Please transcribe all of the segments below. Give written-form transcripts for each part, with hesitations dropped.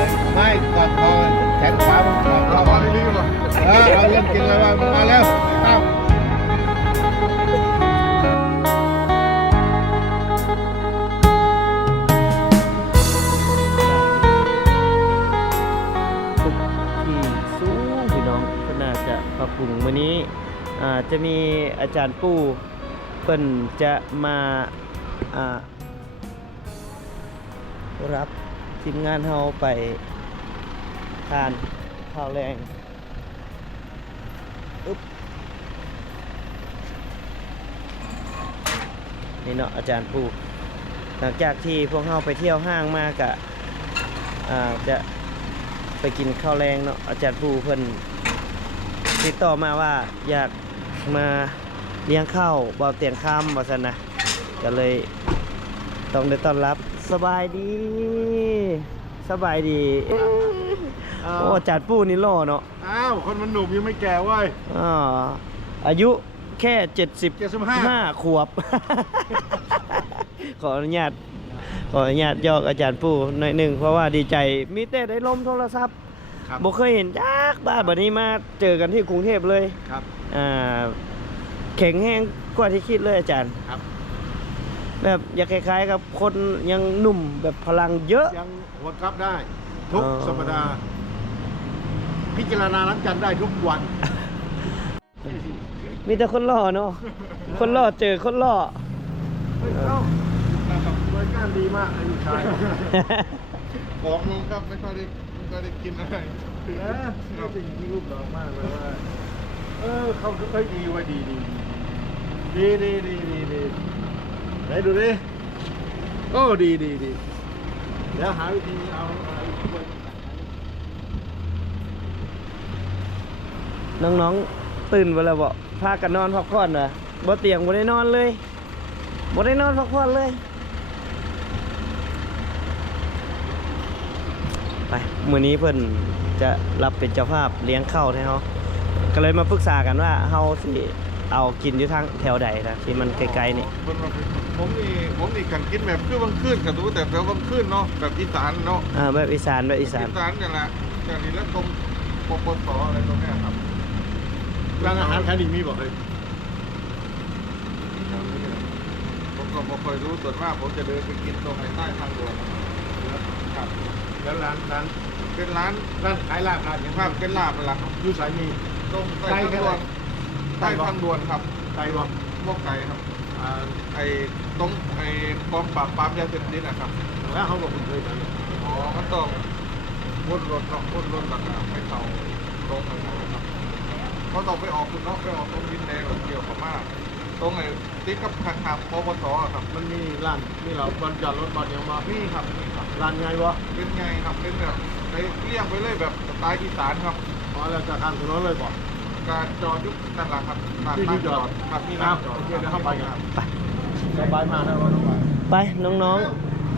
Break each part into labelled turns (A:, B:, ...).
A: ไม่กอดคอแขนขวามันกอดคอมาเรื่อยๆเลยเราเล่นกินเลยว่ามาแล้วตั้ม
B: ที่สูงพี่น้องก็น่าจะปรับปรุงวันนี้จะมีอาจารย์ปู้เพิ่นจะมารับทีมงานเฮาไปทานข้าวแรงนี่เนาะอาจารย์ปูหลังจากที่พวกเฮาไปเที่ยวห้างมากะจะไปกินข้าวแรงเนาะอาจารย์ปูเพิ่นติดต่อมาว่าอยากมาเลี้ยงข้าวเบาเตียงค่ำว่าซั่นนะก็เลยต้องได้ต้อนรับสบายดีสบายดีโอ้อาจารย์ปูนี่หล่อเนาะ
A: อ้าวคนมันหนุ่มยังไม่แก่เว้ย
B: อายุแค่75 ขวบ ขออนุญาตยอกอาจารย์ปูหน่อยหนึ่งเพราะว่าดีใจมีแต่ได้ลมโทรศัพท์บ่เคยเห็นจักบ้านแบบนี้มาเจอกันที่กรุงเทพเลย
A: ครับ
B: แข็งแห้งกว่าที่คิดเลยอาจารย์
A: ครับ
B: แบบอยากคล้ายๆกับคนยังหนุ่มแบบพลังเยอะ
A: ยังหัวกลับได้ทุกสัปดาห์พิจารณาล้างจานได้ทุกวัน
B: มีแต่คนหล่อเนาะคนหล่อเจอคนหล่อ
A: รายการดีมากไอ้ลูกชาย
C: บอกลุงครับไม่ค่อยได้กินอะไร
A: เขาเป็นที่รูปหล่อมากเลยว่าเขาดีไว้ดีไหนดูดิโอ้ดีเดี๋ยวหาวิธีเอา
B: น้องๆตื่นไปแล้วบ่พากันนอนพักผ่อนเหรอบ่เตียงบ่ได้นอนเลยบ่ได้นอนพักผ่อนเลยไปมื้อนี้เพิ่นจะรับเป็นเจ้าภาพเลี้ยงข้าวให้เฮาก็เลยมาปรึกษากันว่าเฮาสิเอากินอยู่ทางแถวใดนะที่มันไกลๆนี่
C: ผมนี่กันกินแบบคือบางคืนกับรู้แต่แบบบางคืนเนาะแบบอีสานเนาะ
B: แบบอีสาน
C: นี่แหละอย่างนี้แล้วตรงปปสอะไรตรงนี้ครับ
A: ร้านอาหารแถวนี้มีบอกเลย
C: ผมก็ไม่ค่อยรู้ส่วนมากผมจะเดินไปกินตรงใต้ทางด่วนครับ
A: แล้วร้าน
C: เป็นร้าน
A: ขายลาบ
C: อย่างภาพเป็นลาบนั่นแหละครับ
A: ยูสายมี
C: ตรงใต้ทางด่วนครับ
A: ไก่วะ
C: พวกไก่ครับไอ้ตรงไอ้กองปราบปรามยาเสพติดนะครับ
A: แล้วเขาบอกคุณเคยไป
C: มันต้องวนรถหลักไม่เท่าตรงนั้นนะครับเขาต้องไปออกคุณเนาะไปออกตรงดินแดงเกี่ยวกับมากตรงไอ้ติดกับทางปปสครับ
A: มันมีร้านนี่เราบอลจอดรถบอลยังมา
C: นี่ครับ
A: ร้านไงวะ
C: เป็นไงครับเป็นแบบเลี่ยงไปเลยแบบสไตล์อีสานครับ
A: เราจะข้ามถนนเลยบอก
C: การจอดยุคนั่นแหละครับ
A: ที่จอด
C: ครับนี่นะ
A: โอเคเดี๋ยวเข้าไปกันไปสบายมาแล้ว
B: ไปน้อง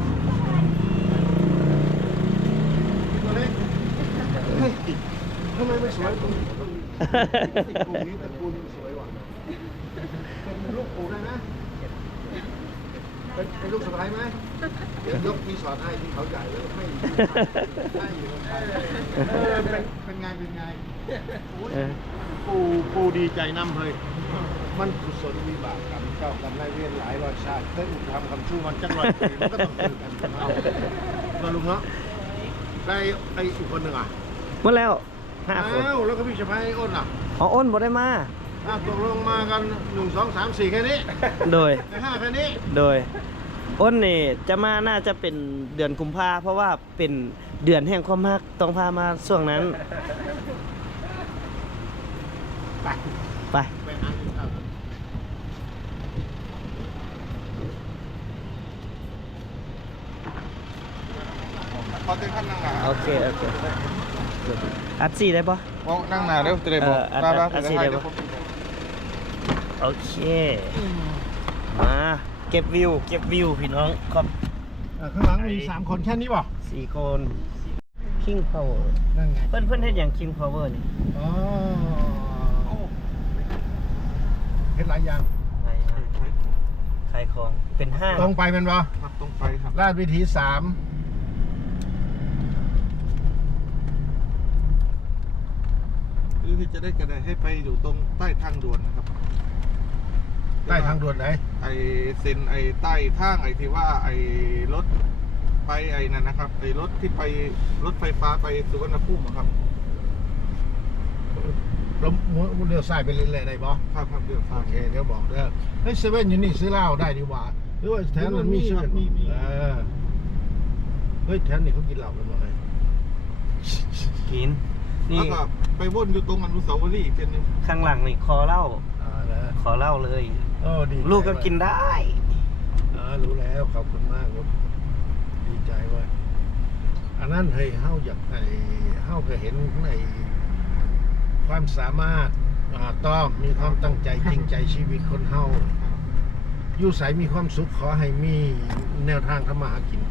A: ทำไมไม่สวยตรงนี้ตระกูลสวยว่ะเป็นลูกปู่ได้ไหมเป็นลูกสะพ้ายไหมยกมีสอนให้ที่เขาใหญ่แล้วไม่อยู่ไทยเป็นไงปูดีใจน้ำเฮ้ยมันกุศลวิบากกรรมเจ้ากรรมนายเวรหลายร้อยชาติเคยอุทำคำชู้มันจักรอยมันก็ต้องเจอกันเอาลุงเนาะได้อีกคนหนึ่ง
B: หมดแล้ว5 คน
A: แล้วก็พี่ชะพายอ้น
B: อ้นบ่ได้มา
A: ตกลงมากัน1 2 3 4แค่นี้
B: โดย
A: 5แค่นี้
B: โดยอ้นนี่จะมาน่าจะเป็นเดือนกุมภาเพราะว่าเป็นเดือนแห่งความรักต้องพามาช่วงนั้นไป
C: พอเต้นขั้นนั่งหนา
B: โอเคอัดซีได้ปะ
C: นั่งหนาเร็วจะได้บอก
B: อัดซีได้ปะโอเคมาเก็บวิวพี่น้องครับ
A: ข้างหลังมี3 คนแค่นี้ป่ะ
B: 4 คน King Power
A: นั่นไง
B: เพื่อนเห็นอย่าง King Power นี่
A: เห็นหลายอย่าง
B: ขายของเป็น5
A: ตรงไปเป็นป่ะ
C: ครับตรงไปครับ
A: ลาดวิถี3
C: คือที่จะได้กระไดให้ไปอยู่ตรงใต้ทางด่วนนะครับ
A: ใต้ทางด่วนไหน
C: ไอเซ็นไอใต้ทางไอที่ว่าไอรถไปไอนั่นนะครับไอรถที่ไปรถไฟฟ้าไปสุวรรณภูมิอะครับ
A: เราเลี้ยวซ้ายไปเรื่อยๆได้บ่
C: ครับครับเดี๋ยว
A: โอ
C: ฟัง
A: เคเดี๋ยวบอกเด้อเฮ้ยเซเว่นอยู่นี่ซื้อเหล้าได้ดีกว่าหรือว่าแถวนั้นมีเซเว่น
C: มี
A: เฮ้ยแถวนี้เขากินเหล้ากันหมดเลย
B: กิน
C: แล้
B: นี่
C: วก็ไปวนอยู่ตรงอนุสาวรีย์อีกเส้นหนึง
B: ข้างหลังนี่คอเหล้า
A: แล้ว
B: ขอเหล้าเลย
A: โอ้ดี
B: ลูกก็กินได้
A: รู้แล้วขอบคุณมากครับดีใจเว่าอันนั้นเฮ้ยเฮาอยากเฮาก็เห็นในความสามารถต้องมีความตั้งใจจริงใจชีวิตคนเฮาอยู่ใสมีความสุขขอให้มีแนวทางทำมาหากิน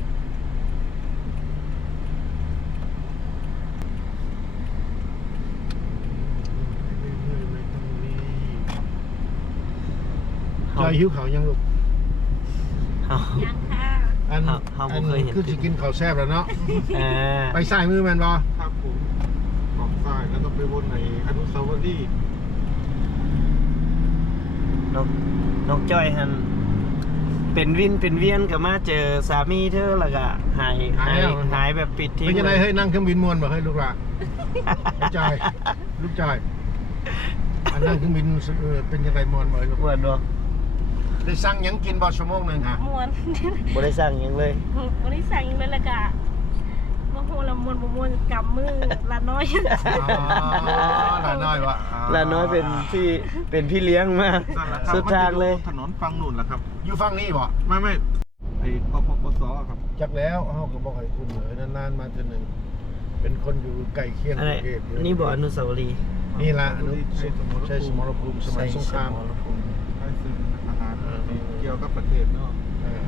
A: ไม่ต้องรีบจอยหิวเขาวยังลูก
B: เอา
D: ยังค่ะ
A: อัน
B: เฮาบ่เคยเห็น
A: คือสิกินข้าวแซ่บแล้วเนาะ
B: อ่า
A: ไปซ้ายมือแม่นบ่
C: ครับผมออกซ้ายแล้วก็ไปวนในอนุสาวรีย์
B: นกจ้อยหันเป็นวินเป็นเวียนกับมาเจอสามีเธอแล้วก็หายแบบปิดทิ้ง
A: เป็นยังไง
B: เลย
A: เฮ้ยนั่งเครื่องบินมวนบ่เฮ้ยลูกหล่ะลูกจอยลูกจอยอันนั่งเครื่องบินเป็นยังไงมวนบ่เฮ้ยลูก
B: ม่วนบ่
A: ได้สั่งหยังกินบ่ชั่วโมงหนึงฮะ
D: มวน
B: บ่ได้สั่งหยังเลย
D: วันนี้สั่งเลยละกะมะโหละมวนบ่มวนกำมือละน้อย
A: หลานน้อยว่ะ
B: ลาน้อยเป็นพี่เลี้ยงมาก
C: นั่นแหละครับ
B: สุดทางเลย
C: ถนนฟังนู่นแหละครับ
A: อยู่ฝั่งนี้บ่
C: ไม่ไอ้กปปสครับ
A: จักแล้วเฮาก็บ่ค่อยคุ้นเลยนานๆมาเทื่อนึงเป็นคนอยู่ใกล้เคียง
B: อะ
A: ก
B: ไร
A: รุงเทพอยู่
B: นี่บ่อนุสาวรีย์
A: นี่ล่ะอนุใช้สมรภูมิสมัยสงคราม
B: ใส่สมรภูมิ
C: ใช้ซื้ออาหารเกี่ยวกับประเทศเนาะ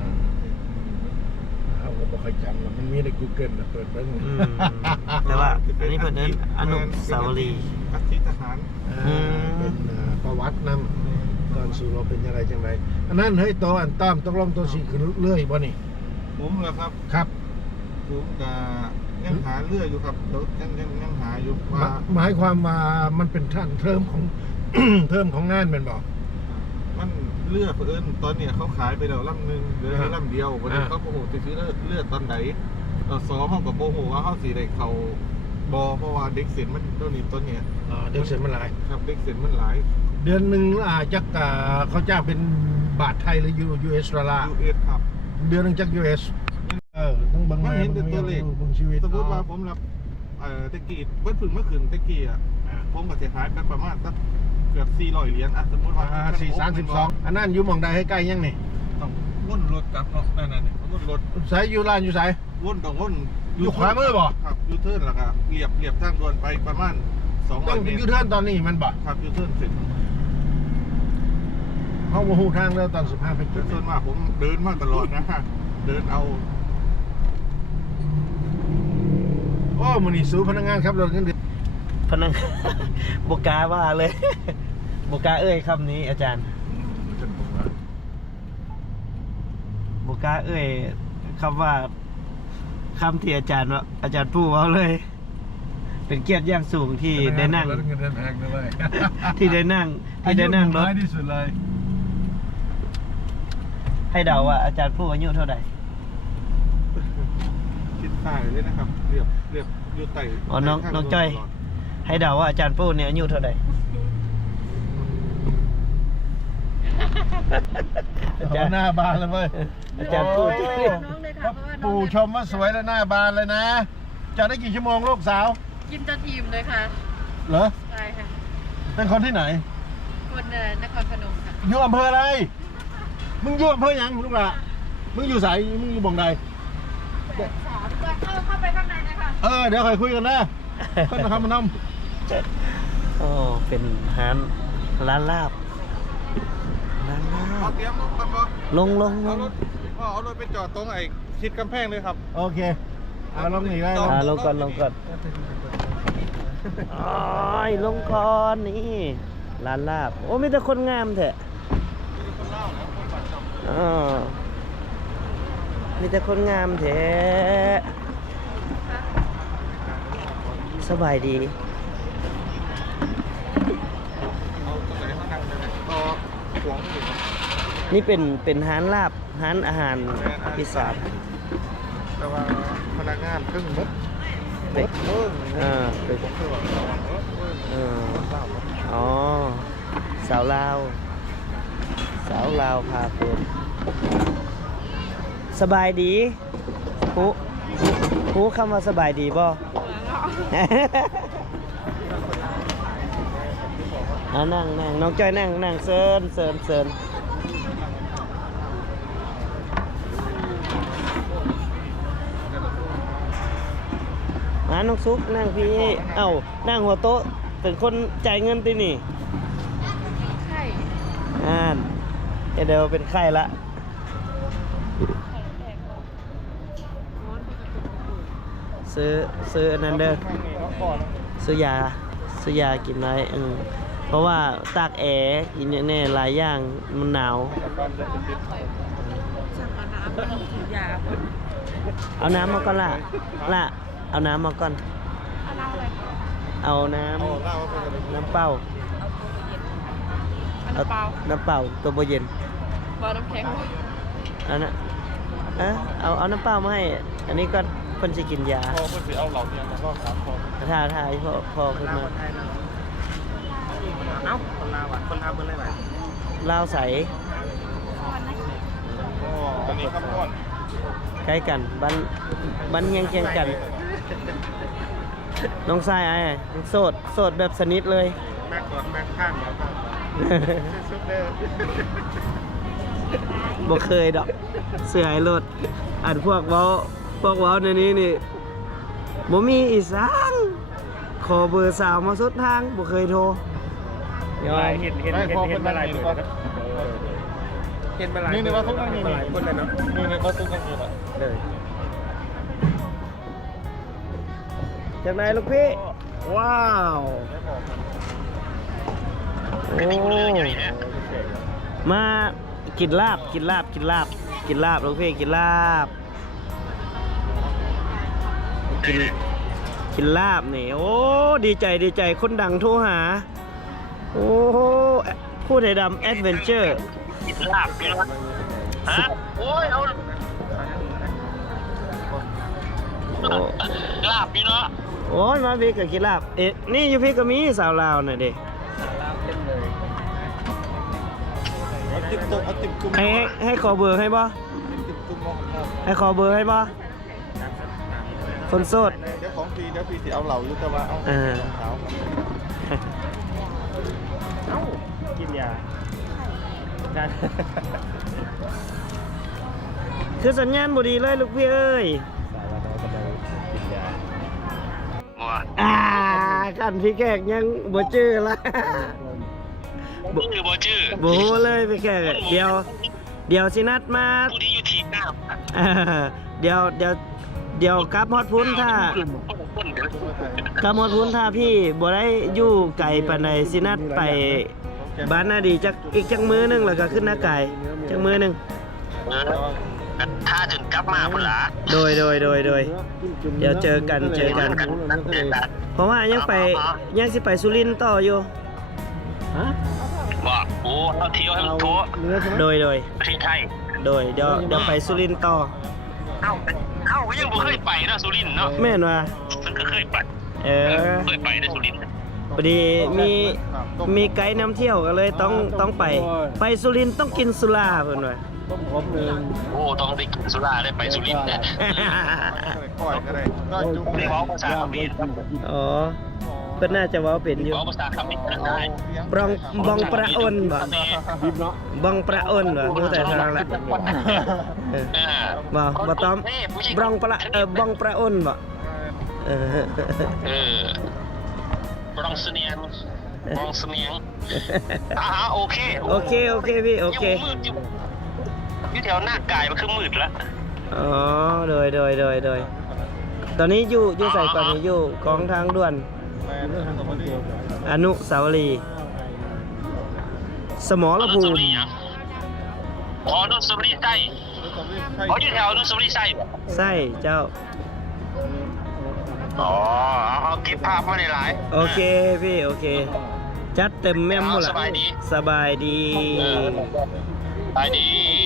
A: เขาก็บอกให้จำนะมันมีใน Google นะเปิดเบิ้ง
B: อืมแต่ว่าอันนี้เพิ่นเอิ้นอนุสาวรีย์
C: อาทิทหาร
A: เป็นประวัตินำก่อนสู่เราเป็นยังไงจังไรอันนั้นเฮ้ยโตอันต้อมต้องลงตัวสีขึ้นเรื่อยบ่นี่
C: ผมเหรอครับ
A: ครับ
C: ผมก็ยังหาเรื่อยอยู่ครับยังหาอยู่ว่า
A: หมายความว่ามันเป็นท่านเทอมของ เทอมของงานเป็นบอก
C: มันเลือดเอิญตอนเนี้ยเขาขายไปแล้วลำหนึงเหลือแค่ลำเดียววันนี้เขาโอ้โหจะซื้อเลือดตอนไหนซ้อมเขากับโมโหว่าเขาสีได้เขาบอเพราะว่าเด็กเสียนมันตัวนี้ตัวเนี้ย
A: เดี๋ยวเสร็จมันหลาย
C: ครับเด็กเสียนมันหลาย
A: เดือนหนึ่งจะเขาจ้างเป็นบาทไทยหรือ US ดอลลาร์
C: US ครับ
A: เดือนหนึงจาก US ต้องเบัง
C: มัน
A: แม่
C: เห็นแต่ตัวเลข
A: เบังชีวิต
C: สมมติว่าผมรับตะกี้เพิ่งเมื่อคืนตะกี้ผมก็จะหายไปประมาณสักเกือบ400 เหรียญสมมติว่า
A: 432อันนั้นอยู่หม่องใดให้ใกล้ยังนี่
C: ต้องวนรถกลับเนาะนั่นวนรถ
A: สายอยู่ร้านอยู่สาย
C: วนต้องวน
A: อยู่ขวามือบ่
C: ครับยูเทิร์นแล้วก็เรียบทางด่วนไปประมาณ
A: ต้อง
C: 200 เมต
A: ยู
C: ร
A: เทิร์นตอนนี้มันบ่
C: ครับยูเทิร์นเสร็จ
A: เขาบ่ฮู้ทางแล้วตอน15ไปจุ
C: ยู
A: ด
C: เทิร์นมาผมเดินมาตลอดนะฮะเดินเอา
A: โอ้มื้อนี้สู้พนักงานครับรถเงินเดือน
B: พนัง บกล้าว่าเลย บกล้าเอ้ยคำนี้อาจารย์บกล้าเอ้ยคำว่าคำที่อาจารย์ว่าอาจารย์พูดเอาเลย เป็นเกียรติอย่างสูงที่ได้นั่ง
A: รถเงินเดือนแพงด้วย
B: ที่ได้นั่งรถ
A: น้อยที่สุดเลย
B: ให้เดาว่าอาจารย์พูดอายุเท่าไหร่
C: คิดใต้เลยนะครับเรียบยูไต่
B: อ๋อน้องจ้อย ให้เดาว่าอาจารย์พูดเนี่ยอายุเท่าไหร่ อาจารย์
A: หน้าบานเลยเว้ย
B: อาจารย์พูด
A: โอ้
D: น้องเลยค่ะเพราะว่าน้อง
A: ปู่ชมว่าสวยและหน้าบานเลยนะจะได้กี่ชั่วโมงลูกสาว
D: กินจะทีมเลยค่ะ
A: เหรอ
D: ใช่ค่ะ
A: เป็นคนที่ไหน
D: คนนครพนมค่ะ
A: อยู่อำเภออะไร มึงอยู่อำเภอหยังลูกหล่ะมึงอยู่ไสมึงอยู่บ่งใด
D: เข้าไปข้างในนะคะ
A: เดี๋ยวค่อยคุยกันนะคนนะครับมาน
B: โอ้เป็นร้านลาบร้านลา
C: เอา
B: บ
C: เตรียมรถกันบ่
B: ลง
C: เอารถไปจอดตรงไอ้ชิดกำแพงเลยครับ
A: ำโอเคเอาลงนี่ได้
B: ลงก่อนอ๋อลงก่อนนี่ร้านลาบโอ้มีแต่คนงามแท้อ๋อมีแต่คนงามแท้สบายดี
C: ขวงนี่ครับ
B: นี่เป็นร้านลาบร้านอาหารอีสาน
C: แต่ว่าพนักงานครึ่งมด
B: เป็ด
C: เบิ้ง
B: เป็ด
C: ผมเคยว่าเบิ้ง เล่าครับ
B: อ๋อสาวลาว สาวลาวพาเปิดสบายดีผู้คำว่าสบายดีบ่ นั่งน้องจ้อยนั่งเซินน้องซุกนั่งพี่เอ้านั่งหัวโต๊ะเป็นคนจ่ายเงินตินี่
D: ใช่
B: เดี๋ยวเป็นไข้ละซื้ออันนั้นเด้อซื้อยากินไว้เพราะว่าตากแอร์กินอย่างแน่หลายอย่างมันหนาว
D: สั่งเอาน้ำเป็นถุงยาคน
B: เอาน้ำมาก่อนล่ะเอาน้ำมาก่อน
D: เอาน้ำอะไรคะ
B: เอาน้
C: โอ้เล่าว่าเป็นอะไร
B: ำน้ำเปล่า
D: เอาตัวเย็นเอาน้ำเปล่า
B: น้ำเปล่าตัวบ่เย็น
D: บอน้ำแข็ง
B: อันน่ะเอาน้ำเปล่ามาให้อันนี้ก็เพิ่นสิกินยา
C: พอเพื่อนสิเอาเหล่าเทียมแล้วก็3คน
B: ถ่ายพอขึ้นมา
A: เอ้าคนลาวอ่ะคนลาวเป็นอะไรไหม
B: ลาวใส
C: ก็อันนี้ครับก้อน
B: ใกล้กันบ้านเฮียงเคียงกัน น้องทรายโสดแบบสนิทเลย
A: แม็กก่อนแม็กข้างแล้วก็ซุปเดอร์
B: บ่เคยดอกเสือไอ้รถอันพวกเว้าในนี้นี่บ่มีอีสานขอเบอร์สาวมาสุดทางบ่เคยโทร
A: เห็นมาหลายคนนะเห็นมาหลาย
C: นี่ในว่าทุกอันนี้
A: หลายคนเลยเนาะ
C: นี่ในว่าทุกอันนี้แหละ
B: เลยจากไหนลูกพี่ว้าวโอ้มากินลาบลูกพี่กินลาบกินลาบนี่โอ้ดีใจคนดังโทรหาโอ้ผู้ใดดำแอดเวนเจอร์กินลาบฮะโอ้ยเอาลาบพี่เนาะโอ้ยมาพี่ก็กินลาบนี่อยู่พี่ก็มีสาวลาวน่ะเด้
C: เอาติ๊บตุ้ม
B: ให้ขอเบอร์ให้บ่
C: ติ๊บตุ้มมองครับ
B: ให้ขอเบอร์ให้บ่คนโสด
C: เดี๋ยวของฟรีเดี๋ยวพี่สิเอาเหล่าอยู่แต่ว่าเอาเท้าครับ
A: กินยา
B: คือสัญญาณบ่ดีเลยลูกพี่เอ้ยกันพี่แขกยังบ่จื้อละบ่จื้อบ่ฮู้เลยพี่แขกเดี๋ยวสินัดมาผู้ที่อยู่ทีหน้าเดี๋ยวกลับฮอดพุ้นถ้ากลับฮอดพุ้นถ้าพี่บ่ได้อยู่ไกลปานใดสินัดไปบ้านนาดีจักอีกจักมื้อนึงแล้วก็ขึ้นหน้าไก่จักมื้อนึง
E: ถ้าจนกลับมาพุ่นล่ะ
B: โดยเดี๋ยวเจอกันเพราะว่ายังสิไปสุรินทร์ต่ออยู่
E: ว่าโอ้เราเที่ยวให้มันทั่ว
B: โดย
E: ประเทศไทย
B: เดี๋ยวไปสุรินทร์ต่อ
E: เอ้าก็ยังบ่เคยไปนะสุรินทร์เนาะ
B: แม่นว่า
E: มันก็เคยไป เคยไปในสุรินทร์
B: พอดีมีไกด์นำเที่ยวก็เลยต้องไปสุรินทร์ต้องกินสุราเพิ่นว่า
E: โอ้ต้องได้กินสุราได้ไปสุรินทร์นะ
C: ก้อยก็ได้ก้อยจุ่ม
E: ได้เว้าภาษาเขมร
B: อ๋อเพิ่นน่าจะเว้าเป็นอยู่
E: เว้าภาษาเขมรได้
B: บองประอ้นบ่บองประอ้นบ่รู้แต่ทางละบ่ต้อมบองประอ้นบ่
E: บรองเสนียงโอเค
B: โอเคพี่โอเค
E: มืดอยู่แถวหน้ากายมันคือมืดแล้ว
B: อ๋อโดยตอนนี้อยู่ใส่ก่อนนี้อยู่กองทางด่วนอนุสาวรีย์สมรภูมิ
E: อ๋ออนุสาวรีย์ไส้อ๋ออยู่แถวอนุสาวรีย์ไส้
B: ใช่เจ้า
E: อ๋อเอาเก็บภาพมาในหลาย
B: โอเคพี่โอเคจัดเต็มแม่มหมดละ
E: สบายดี
B: สบายดี
E: ไปดี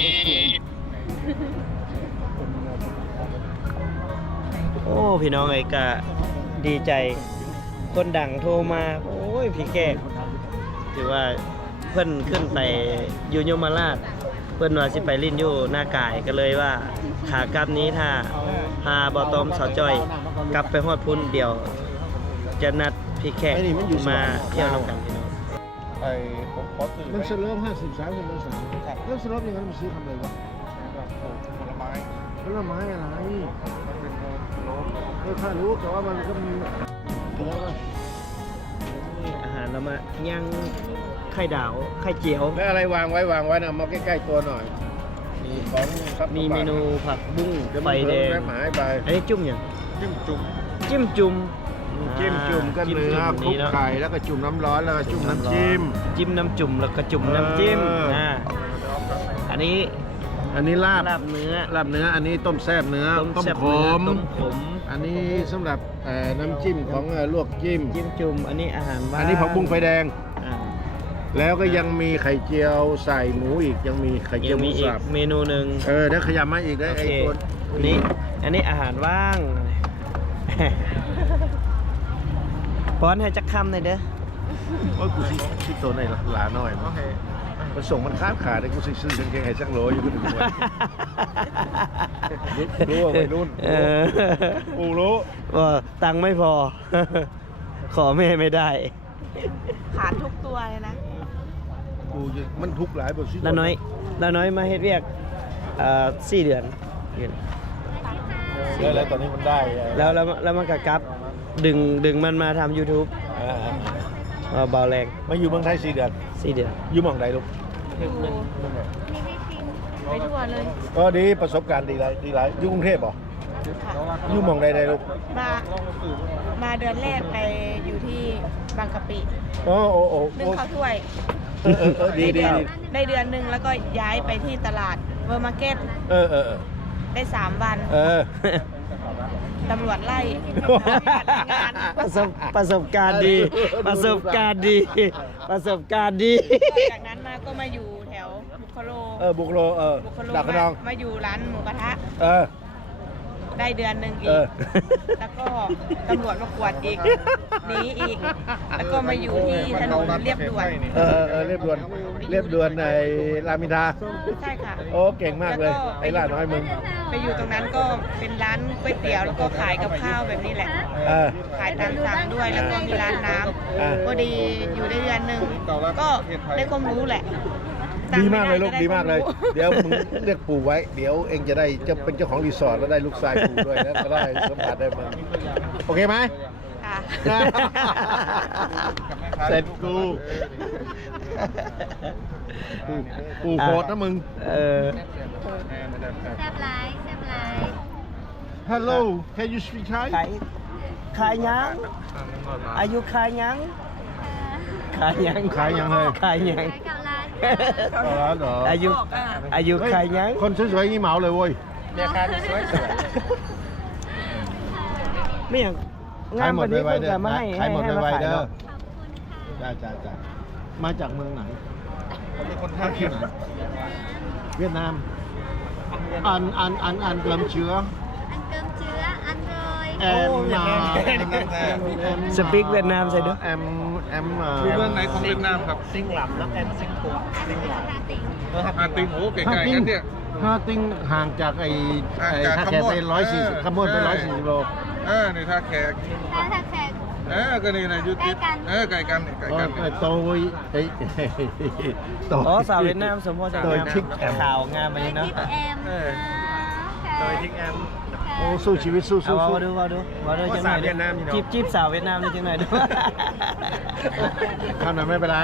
B: โอ้พี่น้องไอ้กะดีใจคนดังโทรมาโอ้ยพี่แก้กถือว่าเพิ่นขึ้นไปอยู่ยมราชเพิ่นว่าสิไปลิ้นอยู่หน้ากายก็เลยว่าขากลับนี้ถ้าพาบ่ตอมสาวจ้อยกลับไปฮอดพุ่นเดียว จะนัดพี่แขกมาเที่ยวนำกันพี่น้อง
C: ไอ้ผมขอซื้อ
A: มันเสลิม53คนสามแล้วเสลิมอย่างนั้นมันซื้อทำอะไรวะ
C: ผลไม้
A: ผลไม้อะไร
C: มันเป็นโล
A: ข้ารู้แต่ว่ามันก็มีแล้วก็
B: อาหารเรามาย่างไข่ดาวไข่เจียว
A: แล้วอะไรวางไว้นะมาใกล้ๆตัวหน่อยมีของครับ
B: มีเมนูผักบุ้งไฟแดง
A: หายไป
B: อันนี้จุ่มอย่าง
C: จิ้มจุ่ม
B: จิ้มจุ่ม
A: จิ้มจุ่มก็เนื้อคลุกไข่แล้วก็จุ่มน้ำร้อนแล้วก็จุ่มน้ำจิ้ม
B: จิ้มน้ำจุ่มแล้วก็จุ่มน้ำจิ้ม อันนี้
A: อันนี้ลาบ
B: ลาบเนื้อ
A: อันนี้ต้มแซ่บเนื้อต้ม
B: แซ่บ
A: ข
B: เนื้อ
A: ม
B: ต้มขม
A: อันนี้สำหรับน้ำจิ้มของลวกจิ้ม
B: จิ้มจุ่มอันนี้อาหารว่าง
A: อันนี้ผักบุ้งไฟแดง
B: อ่า
A: แล้วก็ยังมีไข่เจียวใส่หมูอีกยังมีไข่เจี
B: ยั
A: ยว
B: ง
A: หมู
B: มีอีก
A: สับ
B: เมนูหนึ่ง
A: เดี๋ยวขยับมาอีกได้
B: โอ
A: ไอ้
B: เค
A: ตัว
B: อันนี้อาหารว่าง ป้อนให้จักคำหน่อยเด้อ
A: โอ้ยกูสิตัวไหนหลาหน่อย
C: โอเค
A: มันส่งมันขาดได้กูซื้อกางเกงไอ้จักโหลอยู่ก็ถึงวันรู้ว่าวัยรุ่น
B: เออ
A: กูรู้
B: ว่าตังค์ไม่พอ ขอแม่ไม่ได้
D: ขาดทุกตัวเลยนะ
A: กูมันทุกข์หลายบทสิ
B: แล้วน้อยมาเฮ็ดเวียก4 เดือน
A: แล้วตอนนี้มันได้
B: แล้วมันก็กลับดึงมันมาทำ YouTube เบาแรง
A: มาอยู่เมืองไทย4 เดือน
B: 4 เดือน
A: อยู่หม่องใดลูก
D: ไปทั่วเลย
A: ก็ดีประสบการณ์ดีหลายอยู่กรุงเทพเหรออยู่หม่องใดลูก
D: มาเดือนแรกไปอยู่ที่บางกะปิ
A: โอ้โอ้
D: นึ่งข้าวถ้วย
A: ดี
D: ได้เดือนหนึ่งแล้วก็ย้ายไปที่ตลาดเวอร์มาร์เก็ตได้ 3 วันตำรวจไล่งาน
B: ประสบการณ์ดี ประสบการณ์ดี ประสบการณ์ดี
D: จากนั้นมาก็มาอยู่แถวบุคโล
A: บุกโล
D: บุคโล
A: ดักกระดอง
D: มาอยู่ร้านหมูกระทะ ได้เดือนหนึ่งอีก แล้วก็ตำรวจมากวดอีกหนีอีก แล้วก็มาอยู่ที่ถนนเรียบด่วน
A: เรียบด่วนในรามอินทรา
D: ใช่ค่ะ
A: โอ้เก่งมากเลย ไอ้ล่าน้อยมึง
D: ไปอยู่ตรงนั้นก็เป็นร้านก๋วยเตี๋ยวแล้วก็ขายกับข้าวแบบนี้แหละ ขายตามสั่งด้วยแล้วก็มีร้านน้ำก็ดีอยู่ได้เดือนหนึ่งก็ได้ความรู้แหละ
A: ดีมากเลยลูกดีมากเลย เดี๋ยวมึงเรียกปู่ไว้ เดี๋ยวเองจะได้จะเป็นเจ้าของรีสอร์ทแล้วได้ลูกชายปู่ด้วยแล้วก็ได้สัมผัสได้มึงโอเคไหม
D: ค่ะ
A: เสร็จกูปู่โคตรนะมึง
F: แซ่บหลายแซ่บหลาย
A: Hello can you speak Thai
B: ขายยังอายุขายยังขายยัง
A: ขายยังเลย
B: ขายยัง
F: ขายกับร้าน
A: ร้านเหรอ
B: อายุขายยัง
A: คนสวยๆงี้เหมาเลยเว้ย
B: ไม่อย่าง
A: ขายหมด
B: นี้
A: ไวๆ
B: เพิ่งจะมาให้
A: ขายหมด
B: ให้
A: ไวๆเด้อ
F: ขอบคุณค่ะ
A: จ้ามาจากเมืองไหน
C: ผมเป็นคนท่าขี้เหรอ
A: เวียดนามอันเกลมเชื้อ
F: อันเกิมเชื้ออันโรย
A: แอม
B: สปีกเวียดนามใช่ด้วย
A: แอม
C: อยู่เมืองไหนของเวียดนามครับ
B: ซิงหลับแล้วแอมซิงกัว
F: ราติง
C: อาติงโอ้ไกลๆกันเนี่ย
A: ฮาติ้งห่างจากไอ้
C: ห่างจาก
A: ท่าแขกไป140ขมวนไป140โล
C: ในท่าแขก
F: ถ้าแขก
C: ก็นี่นะยุติไกลกันไกลกัน
A: โตไอ้โต
B: อ๋อสาวเวียดนามสมพรสาว
A: โดย
B: เวียด
A: ทิก
B: นาม
A: แอม
B: ข่าวงามไป
F: โดย
B: เนาะ
F: ทิปแอมโดยทิปแอม
A: โอ้สู้ชีวิตสู้
B: เอาว่าดูจังหน่อยจีบสาวเวียดนามดูจังหน่อยดู
A: ทำหน่อยไม่เป็นไร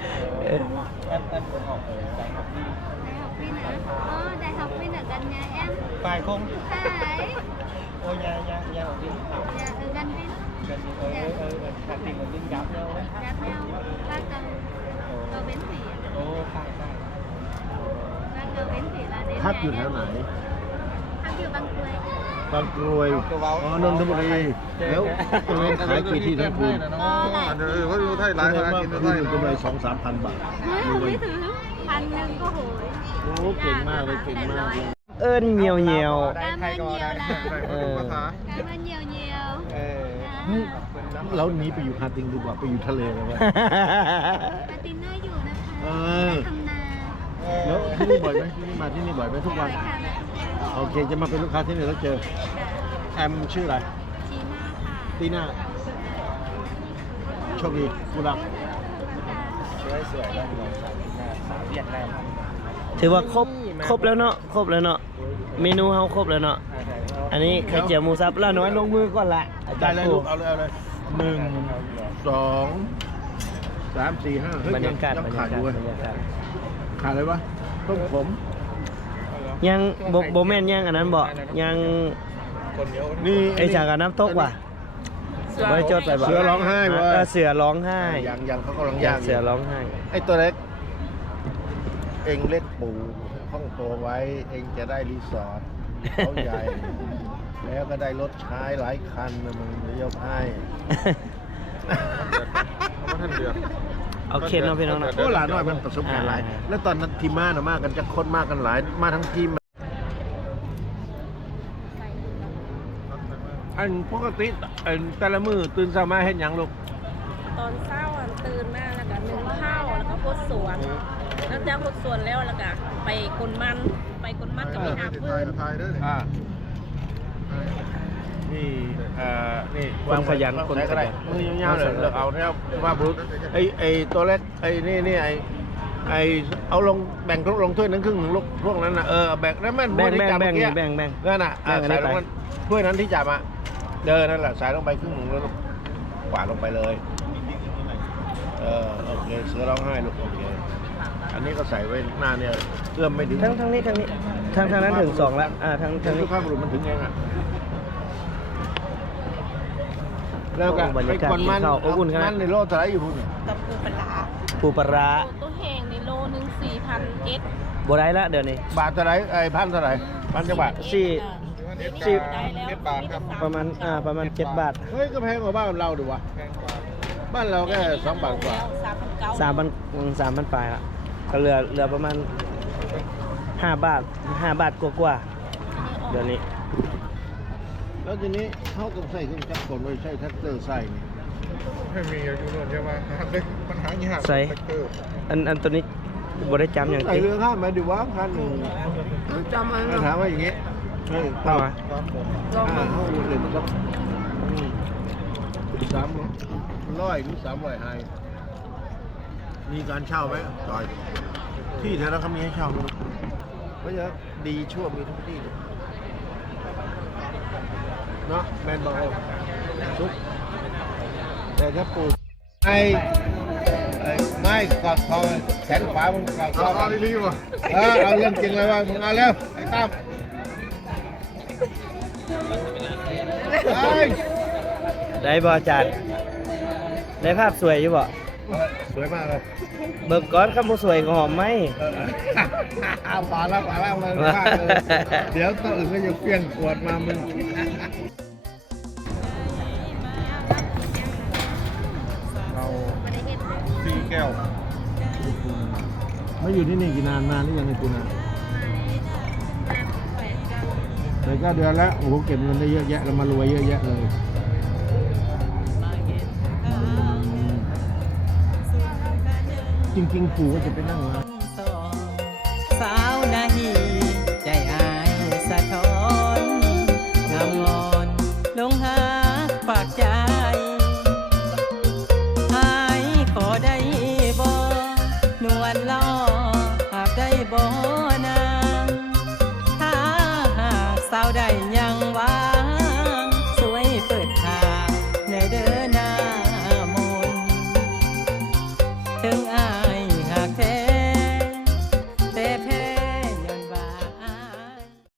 F: Đại học Vinh ở gần nhà em.
B: Phải không?
F: Phải.
B: Ôi nhà ở Vinh Thảo.
F: Dạ, ở gần Vinh.
B: Gần Hà Tĩnh và Vinh gặp nhau đấy.
F: Gặp nhau. Ba cầu Bến Thủy.
B: Ồ, phải.
F: Ba cầu Bến Thủy là đến
A: พัก
F: nhà
A: อยู่แถ
F: em.
A: วไหน
F: พักอยู่บางกรวย
A: บบางกรวยอ๋อนนทบุรีแล้วตรงนี้ขายกี่ที่ทั้งคืน
C: เขาอยู่ไทยหลาย
A: แสด
C: ค
A: ง
C: น
A: ว่า
C: กิน
A: คื
C: ไท
A: น
C: ย
A: หนึ่งกำไร2-3 พันบาท
F: ไม่ถึง1,000ก็โหย
A: โอ้เก่งมากเลยเก่งมากเลย
B: เอิ้นเหี่ยวเหี่ยว
F: การมันเยียวละ
C: ภาษา
F: การมันเยียวเยียว
A: เฮ้ยเราหนีไปอยู่ฮาติงดีกว่าไปอยู่ทะเลเลยวะ
F: ปาติน่าอยู่นะคะ
A: เออ
F: ทำนา
A: แล้วที่นี่บ่อยไหมที่นี่มาที่นี่บ่อยไหมทุกวัน
F: ไปค่ะ
A: โอเคจะมาเป็นลูกค้าที่นี่แล้วเจอแอมชื่ออะไร
F: จีน่าค่ะ
A: ตีน่าโชคดีกุหลาบ
B: ถือว่าครบแล้วเนาะครบแล้วเนาะเมนูเฮาครบแล้วเนาะอันนี้ไข่เจียวหมูสับละน้อยลงมือก่อนละอาจา
A: ได้
B: รย์
A: เลย
B: ปู
A: ลูกเอาเลยเอาเลย1 2 3 4 5เฮ้ย
B: บรรยากาศ
A: ยัง
B: บรร
A: ขาด
B: ยา
A: อก
B: าศ
A: ยู่เว้ย
B: บรรยากาศ
A: ขาดอะไรวะต้มขม
B: ยังบ่แม่นยังอันนั้นบ่ยัง
A: นี่
B: ไอ้จากกับน้ำตกว่ะบ่ได้จดไปบ่
A: เสือร้องไห้เว้ย
B: เสือร้องไห้
A: ยังเขากำลังย่าง
B: เสือร้องไห้
A: ไอ้ตัวเล็ก เองเล่นปูห้องโตไว้ เองจะได้รีสอร์ทเขาใหญ่ แล้วก็ได้รถใช้หลายคันนะมึงเลี้ยวให้
C: เขาท่านเดือด
B: เอาเคนเนาะพี่น้องเนาะ
A: โอ้หลานน้อยมันประสบการณ์หลาย แล้วตอนนั้นทีมมานะมากกันจะคนมากกันหลาย มาทั้งทีม อันปกติอันแต่ละมือตื่นเช้ามาเห็นยังลูก
G: ตอนเช้าอะตื่นมาแล้วก็นึ่งข้าวแล้วก็พดสวนแล้วจากพดสวนแล้วก็ไปกลมันกับไปหาพื้น
C: ไทยด้วย
A: อ่า นี่นี่
B: คนขยันคนขยัน
A: มือยาวๆเลยเลือกเอาเนี่ยว่าบุรุษไอ้ตัวเล็กไอ้นี่ไอ้เอาลงแบ่งลงถ้วยนั้นครึ่งลูกพวกนั้นน่ะแบ่งแล้วมัน
B: แบ่ง
A: ที่จับ
B: แบ่ง
A: เมื่อกี้
B: แบ่ง
A: นั่นน่ะ
B: แบ่งอันนี้
A: ใส่ลง
B: ไป
A: นั้นถ้วยนั้นที่จับอ่ะนั่นแหละใส่ลงไปครึ่งหนึ่งแล้วลูกกวาดลงไปเลยโอเคเสือร้องไห้ลูกโอเคอันนี้ก็ใส่ไว้หน้าเนี่ยเอื้อมไม่ถึง
B: ทั้งนี้ทางนั้นถึง2แล้วทาง
A: ทาง
B: นี้
A: นี้ข้างบุรุษมันถึงยังอ่ะแล้วก็
B: บรรยากาศ
A: คนมัน
B: กินข้าวอบอุ่นขนาด
A: มันในโลกเท่าไหรอยู่พุ่น
G: กับปูปลา
B: ปูปลาร้า
G: ตัวแห้งในโลนึง4,000เอ็ด
B: บ่ได้ละเดี๋ยวนี้
A: บาทเท่าไหรพันเท่าไหรพันจะบาท
B: สี่
G: ได้แล้ว
C: 10 บาทครับ
B: ประมาณ7 บาท
A: เฮ้ยก็แพงกว่าบ้านเราดูวะบ้านเราแค่2 บาทกว่า
B: 3,000ปลายละก็เหลือประมาณ5 บาทกว่าๆเดี๋ยวนี้
A: แล้วทีนี้เขาต้องใส่เครื่องจักรกลไว้ใช้แท็กเตอร์ใส่นี่
C: ไม่มีอยู่นู่นใช่ไหมปัญหาอย่าง
B: ใส่ อันตัวนี้บ่ได้จำอย่าง
A: ใส่
B: จริง
A: เรือข้ามมาดิวะคันหนึ่งจำมาถามว่าอย่างงี้เฮ้ย
B: เอา
A: ต่อ
B: วะ
A: เขาเลยมันก็300นี่300ไฮมีการเช่าไหมจอยที่แถวนั้นเขามีให้เช่าไหมเพราะฉะนั้นดีชั่วมีทุกที่เนาะแมนบอลซุปแต่ถ้าปลูกไอ้ไม่กอดคอแขนขวามึงกอดคอ
C: เอาดีๆว่ะ
A: เอาเรื่องจริงเลยว่ามึงเอาแล้วไอ้ตั้มเฮ้ย
B: ได้บ่อาจารย์ได้ภาพสวยอยู่บ่
A: สวยมากเลย
B: เบิกก้อนคำบ่สวยก็หอมไหม
A: เอาป่าแล้วมันมากเลยเดี๋ยวตัวอื่นก็จะเปลี่ยนขวดมามึง
C: เรา4 แก้ว
A: ไม่อยู่ที่นี่กี่นานหรือยังในกูนานเลย9 เดือนแล้วโอ้โหเก็บเงินได้เยอะแยะแล้วมารวยเยอะแยะเลยจริงๆปู่ก็จะไปนั่งร้าน